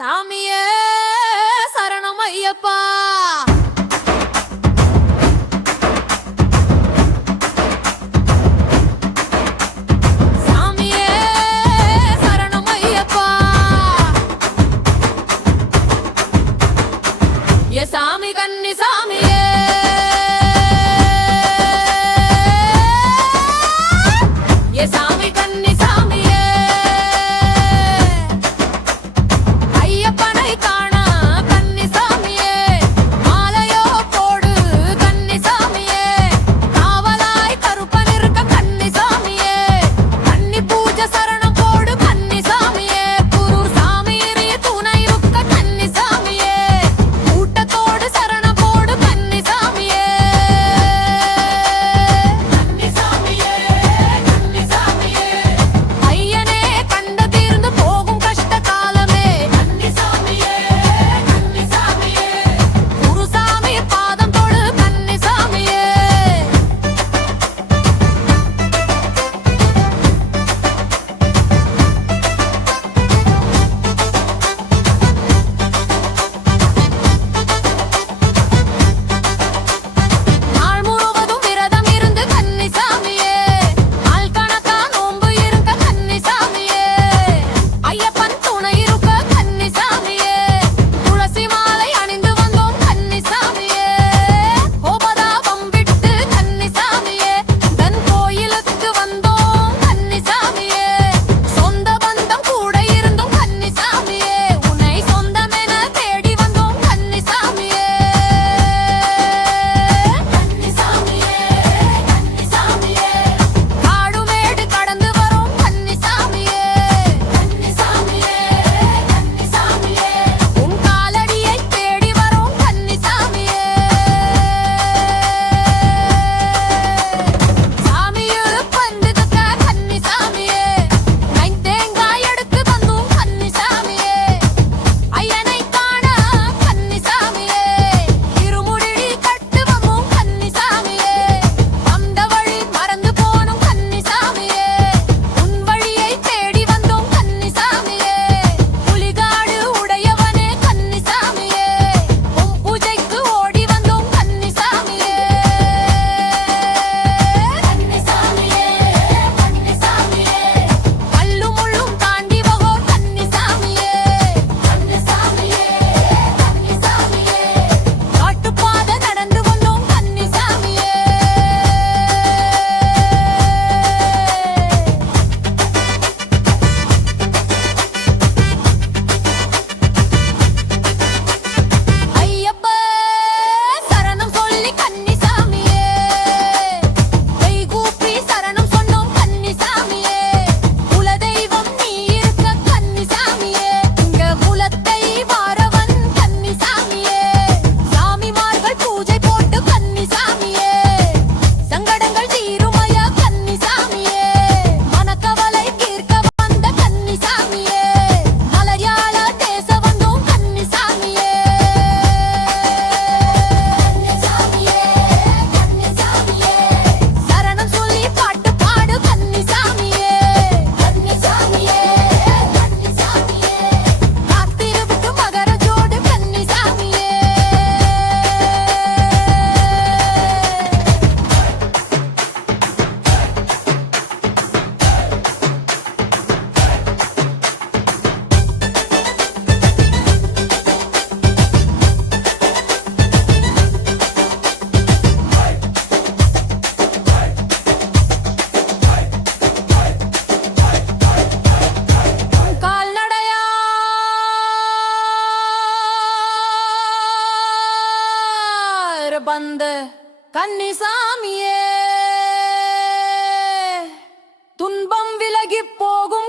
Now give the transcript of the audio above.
சாமியே சரணம் ஐயப்பா. சாமியே சரணம் ஐயப்பா. ஏ சாமி கன்னி சாமியே, ஏ சாமி கன்னி சாமியே, ஐயப்பனை காண கன்னி சாமியே, மாலையோ போடு கன்னி சாமியே, காவலாய் கருப்பன் இருக்க கன்னி சாமியே, கன்னி பூஜை சரணம் போடு கன்னி சாமியே, குரூர் சாமி துணை இருக்க கன்னி சாமியே, கூட்டத்தோடு சரணம் போடு கன்னி சாமியே, கன்னி சாமியே, கன்னி சாமியே, ஐயனே கண்ட தீர்ந்து போகும் கஷ்ட காலமே, கன்னி சாமியே, கன்னி சாமியே, குருசாமி பாதம் தொடு கன்னி சாமியே. நாள் முழுவதும் விரதம் இருந்து கன்னி சாமியே, நாள் கணக்கா நோன்பு இருக்க கன்னி சாமியே, ஐயப்பன் துணை இருக்க கன்னி சாமியே, துளசி மாலை அணிந்து வந்தோம் கன்னி சாமியே, கோபதாபம் விட்டு கன்னி சாமியே, தன் கோயிலுக்கு வந்தோம் கன்னி சாமியே, சொந்த பந்தம் கூட இருந்தோம் கன்னி சாமியே, உன்னை சொந்தமென தேடி வந்தோம் கன்னி சாமியே, கன்னி சாமியே, கன்னி சாமியே, காடுமேடு கடந்து வரோம் கன்னி சாமியே, கன்னி சாமியே, கன்னி சாமியே, உன் காலடியை தேடி வரோம் கன்னி சாமியே. சாமியே பந்துக்க கன்னி சாமியே, தேங்காய் எடுத்து வந்தோம் கன்னி சாமியே, ஐயனை காண கன்னி சாமியே, இருமுடி கட்டு வந்தோம் கன்னி சாமியே, வந்த வழி மறந்து போனோம் கன்னி சாமியே, உன் வழியை தேடி வந்தோம் கன்னி சாமியே, புலிகாடு உடையவனே கன்னி சாமியே, உன் பூஜைக்கு ஓடி வந்தோம் கன்னி சாமியே, கன்னி சாமியே, கன்னி சாமியே, கல்லும் முள்ளும் தாண்டி வகோ கன்னி சாமியே, கன்னி சாமியே, கன்னி சாமியே, காட்டுப்பாதை நடந்து வந்தோம் கன்னி சாமியே. ஐயப்ப சரணம் சொல்லி கன்னி சாமியே, கை கூப்பி சரணம் சொன்னோம் கன்னி சாமியே, குலதெய்வம் நீ இருக்க கன்னி சாமியே, இங்க குலத்தை வாரவன் கன்னி சாமியே, சாமிமார்கள் பூஜை போட்டு கன்னி சாமியே, சங்கடங்கள் தீருமயா கன்னி சாமியே, மனக்கவலை தீர்க்க வந்த கன்னி சாமியே, மலையாள தேச வந்தோம் கன்னி சாமியே, கன்னி சாமியே, கன்னி சாமியே, சரணம் சொல்லி பாட்டு பாடு கன்னி சாமியே, கன்னி சாமியே, கன்னி சாமியே, காத்திருவிட்டு மகர ஜோடு கன்னி சாமியே. கால்நடையா பந்த கன்னி சாமியே, துன்பம் விலகி போகும்